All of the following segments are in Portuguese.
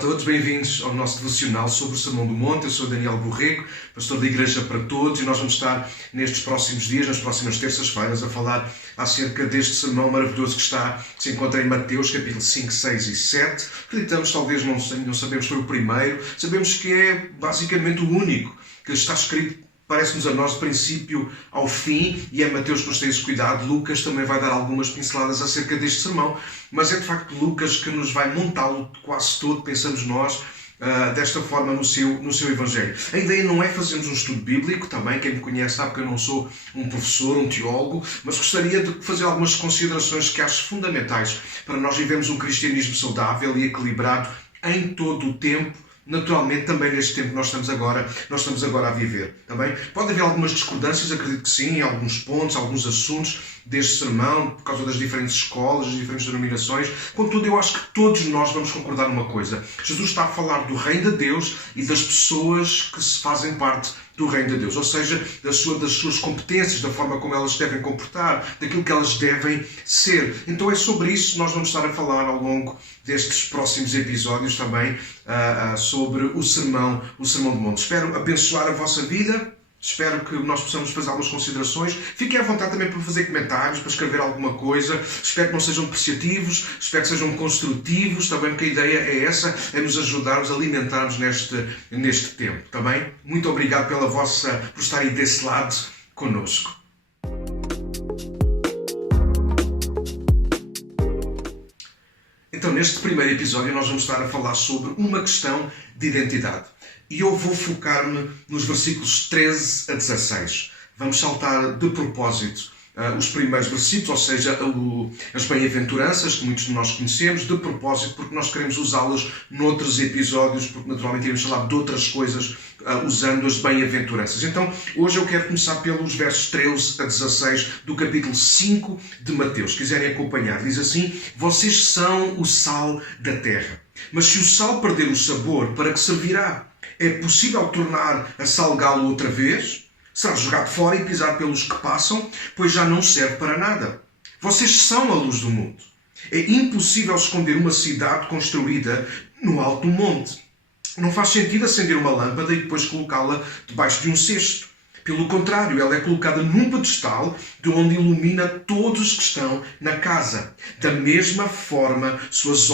Olá a todos, bem-vindos ao nosso devocional sobre o Sermão do Monte. Eu sou Daniel Borrego, pastor da Igreja para Todos, e nós vamos estar nestes próximos dias, nas próximas terças-feiras, a falar acerca deste sermão maravilhoso que se encontra em Mateus, capítulo 5, 6 e 7. Acreditamos, talvez não sabemos, foi o primeiro, sabemos que é basicamente o único que está escrito, parece-nos a nós, de princípio ao fim, e é Mateus que nos tem esse cuidado. Lucas também vai dar algumas pinceladas acerca deste sermão, mas é de facto Lucas que nos vai montá-lo quase todo, pensamos nós, desta forma no seu Evangelho. A ideia não é fazermos um estudo bíblico, também quem me conhece sabe que eu não sou um professor, um teólogo, mas gostaria de fazer algumas considerações que acho fundamentais para nós vivermos um cristianismo saudável e equilibrado em todo o tempo. Naturalmente, também neste tempo que nós estamos agora a viver. Também pode haver algumas discordâncias, acredito que sim, em alguns pontos, alguns assuntos deste sermão, por causa das diferentes escolas, das diferentes denominações. Contudo, eu acho que todos nós vamos concordar numa coisa. Jesus está a falar do reino de Deus e das pessoas que se fazem parte do reino de Deus, ou seja, das suas competências, da forma como elas devem comportar, daquilo que elas devem ser. Então é sobre isso que nós vamos estar a falar ao longo destes próximos episódios também, sobre o Sermão do Monte. Espero abençoar a vossa vida. Espero que nós possamos fazer algumas considerações. Fiquem à vontade também para fazer comentários, para escrever alguma coisa. Espero que não sejam depreciativos, espero que sejam construtivos, também, porque a ideia é essa, é nos ajudarmos a alimentarmos neste tempo. Tá bem? Muito obrigado por estarem desse lado connosco. Então, neste primeiro episódio, nós vamos estar a falar sobre uma questão de identidade. E eu vou focar-me nos versículos 13 a 16. Vamos saltar de propósito os primeiros versículos, ou seja, as bem-aventuranças, que muitos de nós conhecemos, de propósito, porque nós queremos usá-las noutros episódios, porque naturalmente iremos falar de outras coisas usando as bem-aventuranças. Então, hoje eu quero começar pelos versos 13 a 16 do capítulo 5 de Mateus. Se quiserem acompanhar, diz assim: vocês são o sal da terra. Mas se o sal perder o sabor, para que servirá? É possível tornar a salgá-lo outra vez? Será jogado fora e pisado pelos que passam, pois já não serve para nada. Vocês são a luz do mundo. É impossível esconder uma cidade construída no alto do monte. Não faz sentido acender uma lâmpada e depois colocá-la debaixo de um cesto. Pelo contrário, ela é colocada num pedestal de onde ilumina todos os que estão na casa. Da mesma forma, suas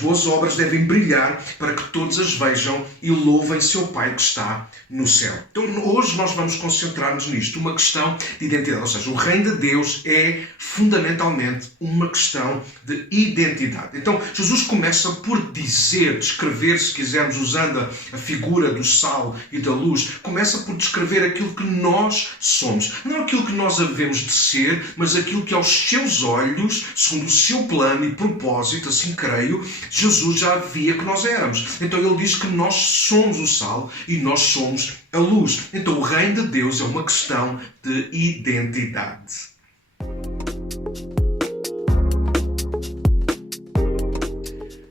boas obras devem brilhar para que todos as vejam e louvem seu Pai que está no céu. Então, hoje nós vamos concentrar-nos nisto, uma questão de identidade. Ou seja, o reino de Deus é fundamentalmente uma questão de identidade. Então, Jesus começa por descrever, se quisermos, usando a figura do sal e da luz, começa por descrever aquilo que nós somos. Não aquilo que nós havemos de ser, mas aquilo que aos seus olhos, segundo o seu plano e propósito, assim creio, Jesus já via que nós éramos. Então ele diz que nós somos o sal e nós somos a luz. Então o reino de Deus é uma questão de identidade.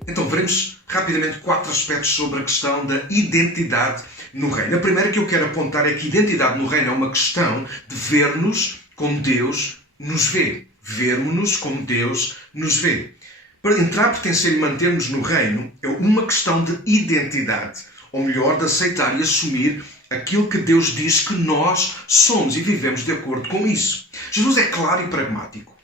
Então veremos rapidamente 4 aspectos sobre a questão da identidade no reino. A primeira que eu quero apontar é que identidade no reino é uma questão de ver-nos como Deus nos vê. Vermos-nos como Deus nos vê. Para entrar, pertencer e manter-nos no reino é uma questão de identidade, ou melhor, de aceitar e assumir aquilo que Deus diz que nós somos e vivemos de acordo com isso. Jesus é claro e pragmático.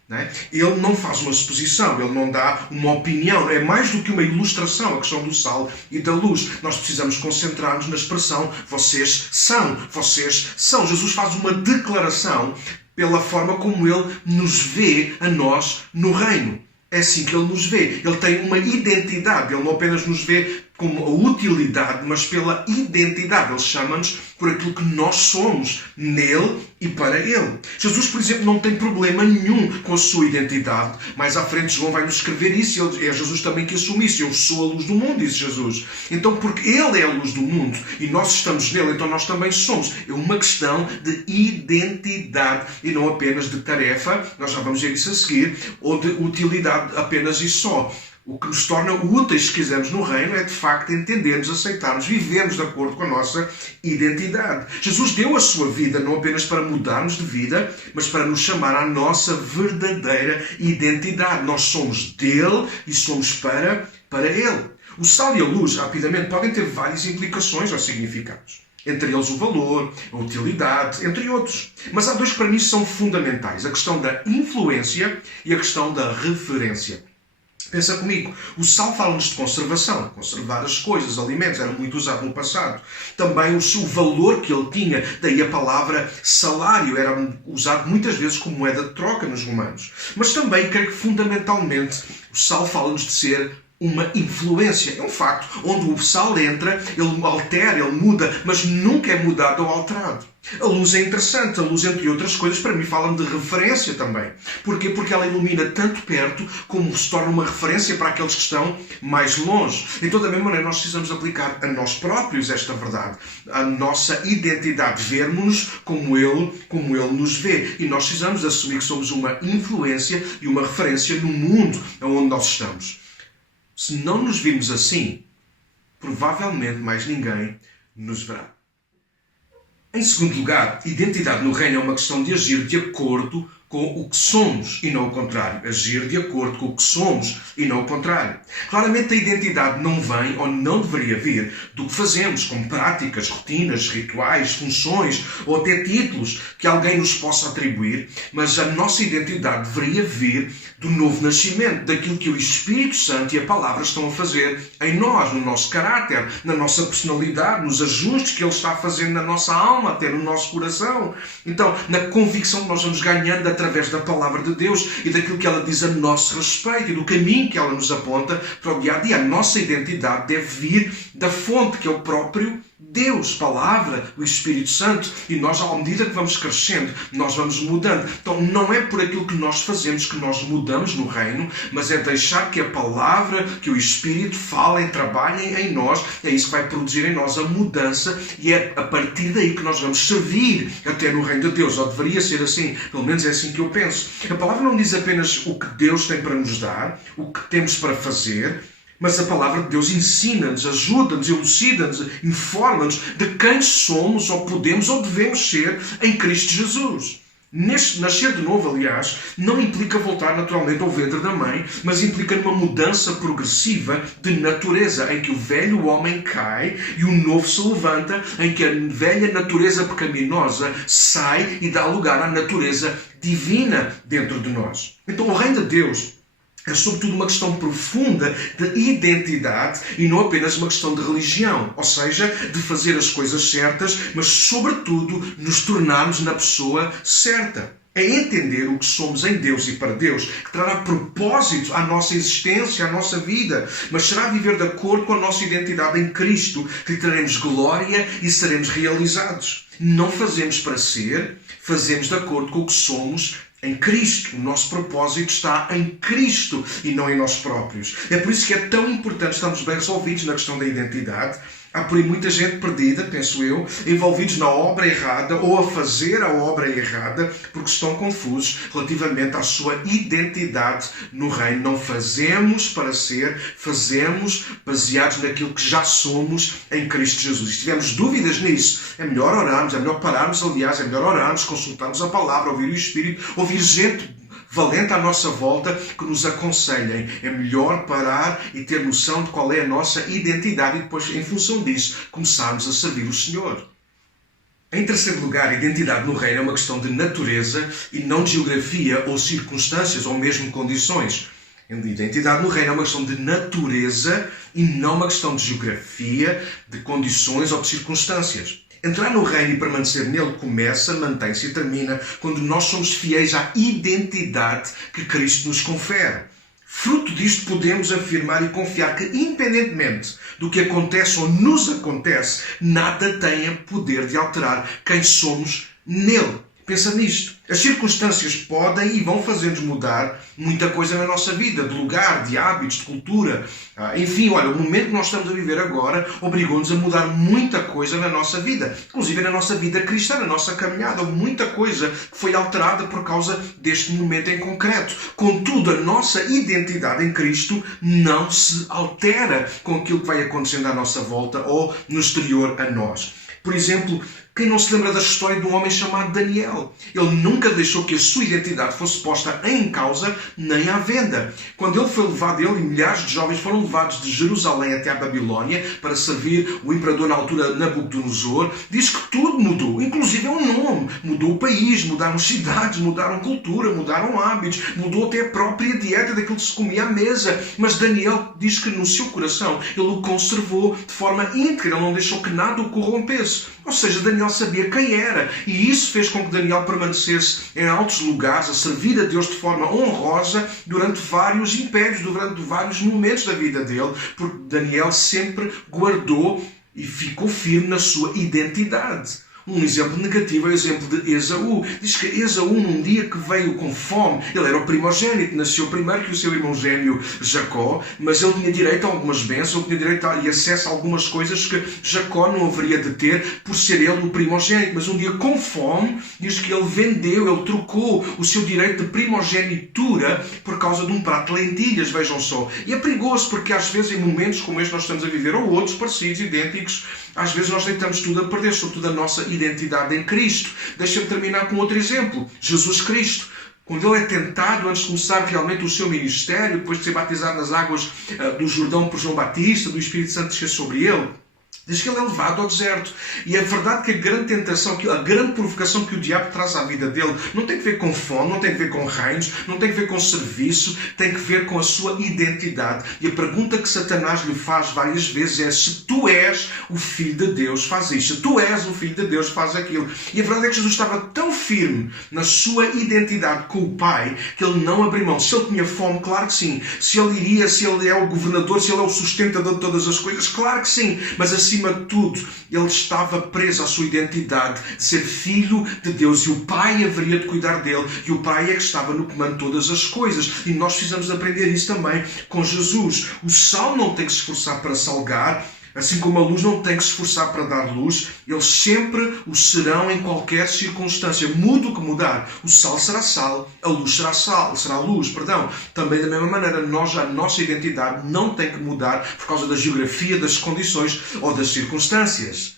Ele não faz uma suposição, ele não dá uma opinião, é mais do que uma ilustração, a questão do sal e da luz. Nós precisamos concentrar-nos na expressão vocês são. Jesus faz uma declaração pela forma como ele nos vê a nós no reino. É assim que ele nos vê. Ele tem uma identidade. Ele não apenas nos vê como a utilidade, mas pela identidade. Ele chama-nos por aquilo que nós somos nele e para ele. Jesus, por exemplo, não tem problema nenhum com a sua identidade. Mais à frente, João vai nos escrever isso. É Jesus também que assume isso. Eu sou a luz do mundo, disse Jesus. Então, porque ele é a luz do mundo e nós estamos nele, então nós também somos. É uma questão de identidade e não apenas de tarefa, nós já vamos ver isso a seguir, ou de utilidade apenas e só. O que nos torna úteis, se quisermos, no reino é, de facto, entendermos, aceitarmos, vivermos de acordo com a nossa identidade. Jesus deu a sua vida não apenas para mudarmos de vida, mas para nos chamar à nossa verdadeira identidade. Nós somos dele e somos para Ele. O sal e a luz, rapidamente, podem ter várias implicações ou significados. Entre eles o valor, a utilidade, entre outros. Mas há dois que para mim são fundamentais. A questão da influência e a questão da referência. Pensa comigo, o sal fala-nos de conservação, conservar as coisas, alimentos, era muito usado no passado. Também o valor que ele tinha, daí a palavra salário, era usado muitas vezes como moeda de troca nos romanos. Mas também, creio que fundamentalmente, o sal fala-nos de ser uma influência. É um facto. Onde o sal entra, ele altera, ele muda, mas nunca é mudado ou alterado. A luz é interessante. A luz, entre outras coisas, para mim fala-me de referência também. Porquê? Porque ela ilumina tanto perto como se torna uma referência para aqueles que estão mais longe. Então, da mesma maneira, nós precisamos aplicar a nós próprios esta verdade. A nossa identidade, vermos-nos como Ele nos vê. E nós precisamos assumir que somos uma influência e uma referência no mundo onde nós estamos. Se não nos virmos assim, provavelmente mais ninguém nos verá. Em segundo lugar, identidade no reino é uma questão de agir de acordo com o que somos e não o contrário. Agir de acordo com o que somos e não o contrário. Claramente a identidade não vem ou não deveria vir do que fazemos, como práticas, rotinas, rituais, funções ou até títulos que alguém nos possa atribuir, mas a nossa identidade deveria vir do novo nascimento, daquilo que o Espírito Santo e a Palavra estão a fazer em nós, no nosso caráter, na nossa personalidade, nos ajustes que Ele está fazendo na nossa alma, até no nosso coração. Então, na convicção que nós vamos ganhando através da Palavra de Deus e daquilo que ela diz a nosso respeito e do caminho que ela nos aponta para o dia a dia. A nossa identidade deve vir da fonte, que é o próprio Deus, Palavra, o Espírito Santo, e nós, à medida que vamos crescendo, nós vamos mudando. Então, não é por aquilo que nós fazemos que nós mudamos no reino, mas é deixar que a Palavra, que o Espírito falem, trabalhem em nós, é isso que vai produzir em nós a mudança, e é a partir daí que nós vamos servir até no reino de Deus, ou deveria ser assim, pelo menos é assim que eu penso. A Palavra não diz apenas o que Deus tem para nos dar, o que temos para fazer, mas a Palavra de Deus ensina-nos, ajuda-nos, elucida-nos, informa-nos de quem somos, ou podemos, ou devemos ser em Cristo Jesus. Nascer de novo, aliás, não implica voltar naturalmente ao ventre da mãe, mas implica numa mudança progressiva de natureza, em que o velho homem cai e o novo se levanta, em que a velha natureza pecaminosa sai e dá lugar à natureza divina dentro de nós. Então, o reino de Deus é sobretudo uma questão profunda de identidade e não apenas uma questão de religião. Ou seja, de fazer as coisas certas, mas sobretudo nos tornarmos na pessoa certa. É entender o que somos em Deus e para Deus, que trará propósito à nossa existência, à nossa vida, mas será viver de acordo com a nossa identidade em Cristo, que teremos glória e seremos realizados. Não fazemos para ser, fazemos de acordo com o que somos em Cristo. O nosso propósito está em Cristo e não em nós próprios. É por isso que é tão importante estarmos bem resolvidos na questão da identidade. Há por aí muita gente perdida, penso eu, envolvidos na obra errada ou a fazer a obra errada, porque estão confusos relativamente à sua identidade no reino. Não fazemos para ser, fazemos baseados naquilo que já somos em Cristo Jesus. Se tivermos dúvidas nisso, é melhor orarmos, é melhor pararmos, aliás, é melhor orarmos, consultarmos a palavra, ouvir o Espírito, ouvir gente valente à nossa volta que nos aconselhem. É melhor parar e ter noção de qual é a nossa identidade e depois, em função disso, começarmos a servir o Senhor. Em terceiro lugar, a identidade no reino é uma questão de natureza e não de geografia ou circunstâncias ou mesmo condições. A identidade no reino é uma questão de natureza e não uma questão de geografia, de condições ou de circunstâncias. Entrar no reino e permanecer nele começa, mantém-se e termina quando nós somos fiéis à identidade que Cristo nos confere. Fruto disto podemos afirmar e confiar que, independentemente do que acontece ou nos acontece, nada tem poder de alterar quem somos nele. Pensa nisto. As circunstâncias podem e vão fazer-nos mudar muita coisa na nossa vida, de lugar, de hábitos, de cultura. Enfim, olha, o momento que nós estamos a viver agora obrigou-nos a mudar muita coisa na nossa vida. Inclusive na nossa vida cristã, na nossa caminhada. Houve muita coisa que foi alterada por causa deste momento em concreto. Contudo, a nossa identidade em Cristo não se altera com aquilo que vai acontecendo à nossa volta ou no exterior a nós. Por exemplo, Quem não se lembra da história de um homem chamado Daniel? Ele nunca deixou que a sua identidade fosse posta em causa nem à venda. Quando ele foi levado, ele e milhares de jovens foram levados de Jerusalém até a Babilónia para servir o imperador na altura Nabucodonosor, diz que tudo mudou, inclusive o nome. Mudou o país, mudaram cidades, mudaram cultura, mudaram hábitos, mudou até a própria dieta daquilo que se comia à mesa. Mas Daniel diz que no seu coração ele o conservou de forma íntegra, ele não deixou que nada o corrompesse. Ou seja, Daniel sabia quem era, e isso fez com que Daniel permanecesse em altos lugares, a servir a Deus de forma honrosa durante vários impérios, durante vários momentos da vida dele, porque Daniel sempre guardou e ficou firme na sua identidade. Um exemplo negativo é o exemplo de Esaú. Diz que Esaú, num dia que veio com fome, ele era o primogênito, nasceu primeiro que o seu irmão gêmeo Jacó, mas ele tinha direito a algumas bênçãos, ele tinha direito e acesso a algumas coisas que Jacó não haveria de ter por ser ele o primogênito. Mas um dia com fome, diz que ele vendeu, ele trocou o seu direito de primogenitura por causa de um prato de lentilhas, vejam só. E é perigoso porque às vezes em momentos como este nós estamos a viver, ou outros parecidos, idênticos, às vezes nós deitamos tudo a perder, sobretudo a nossa identidade em Cristo. Deixa-me terminar com outro exemplo. Jesus Cristo. Quando ele é tentado, antes de começar realmente o seu ministério, depois de ser batizado nas águas do Jordão por João Batista, do Espírito Santo descer sobre ele, diz que ele é levado ao deserto. E é verdade que a grande tentação, a grande provocação que o diabo traz à vida dele não tem que ver com fome, não tem que ver com reinos, não tem que ver com serviço, tem que ver com a sua identidade. E a pergunta que Satanás lhe faz várias vezes é: se tu és o Filho de Deus, faz isto. Se tu és o Filho de Deus, faz aquilo. E a verdade é que Jesus estava tão firme na sua identidade com o Pai que ele não abriu mão. Se ele tinha fome, claro que sim. Se ele iria, se ele é o governador, se ele é o sustentador de todas as coisas, claro que sim. Mas acima de tudo, ele estava preso à sua identidade de ser filho de Deus, e o Pai haveria de cuidar dele, e o Pai é que estava no comando de todas as coisas. E nós precisamos aprender isso também com Jesus. O sal não tem que se esforçar para salgar, assim como a luz não tem que se esforçar para dar luz. Eles sempre o serão em qualquer circunstância. Muda o que mudar, o sal será sal, a luz será sal, será luz, perdão. Também da mesma maneira, a nossa identidade não tem que mudar por causa da geografia, das condições ou das circunstâncias.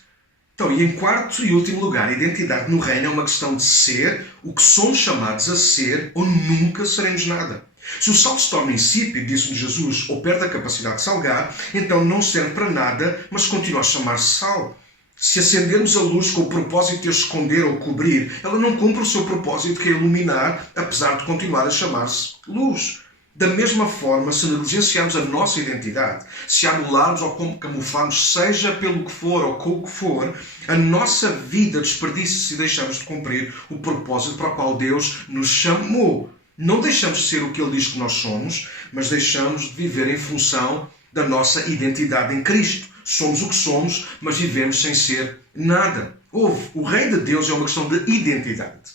Então, e em quarto e último lugar, a identidade no reino é uma questão de ser o que somos chamados a ser, ou nunca seremos nada. Se o sal se torna insípido, disse-nos Jesus, ou perde a capacidade de salgar, então não serve para nada, mas continua a chamar-se sal. Se acendermos a luz com o propósito de a esconder ou cobrir, ela não cumpre o seu propósito, que é iluminar, apesar de continuar a chamar-se luz. Da mesma forma, se negligenciarmos a nossa identidade, se anularmos ou camuflarmos, seja pelo que for ou com o que for, a nossa vida desperdiça-se se deixarmos de cumprir o propósito para o qual Deus nos chamou. Não deixamos de ser o que Ele diz que nós somos, mas deixamos de viver em função da nossa identidade em Cristo. Somos o que somos, mas vivemos sem ser nada. O reino de Deus é uma questão de identidade.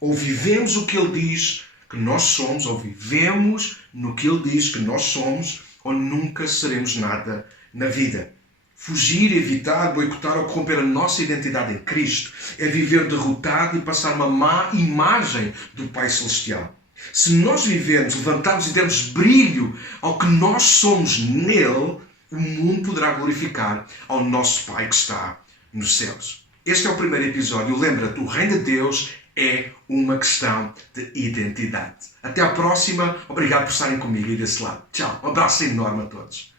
Ou vivemos o que Ele diz que nós somos, ou vivemos no que Ele diz que nós somos, ou nunca seremos nada na vida. Fugir, evitar, boicotar ou corromper a nossa identidade em Cristo é viver derrotado e passar uma má imagem do Pai Celestial. Se nós vivermos, levantarmos e dermos brilho ao que nós somos nele, o mundo poderá glorificar ao nosso Pai que está nos céus. Este é o primeiro episódio. Lembra-te, o reino de Deus é uma questão de identidade. Até à próxima. Obrigado por estarem comigo aí desse lado. Tchau. Um abraço enorme a todos.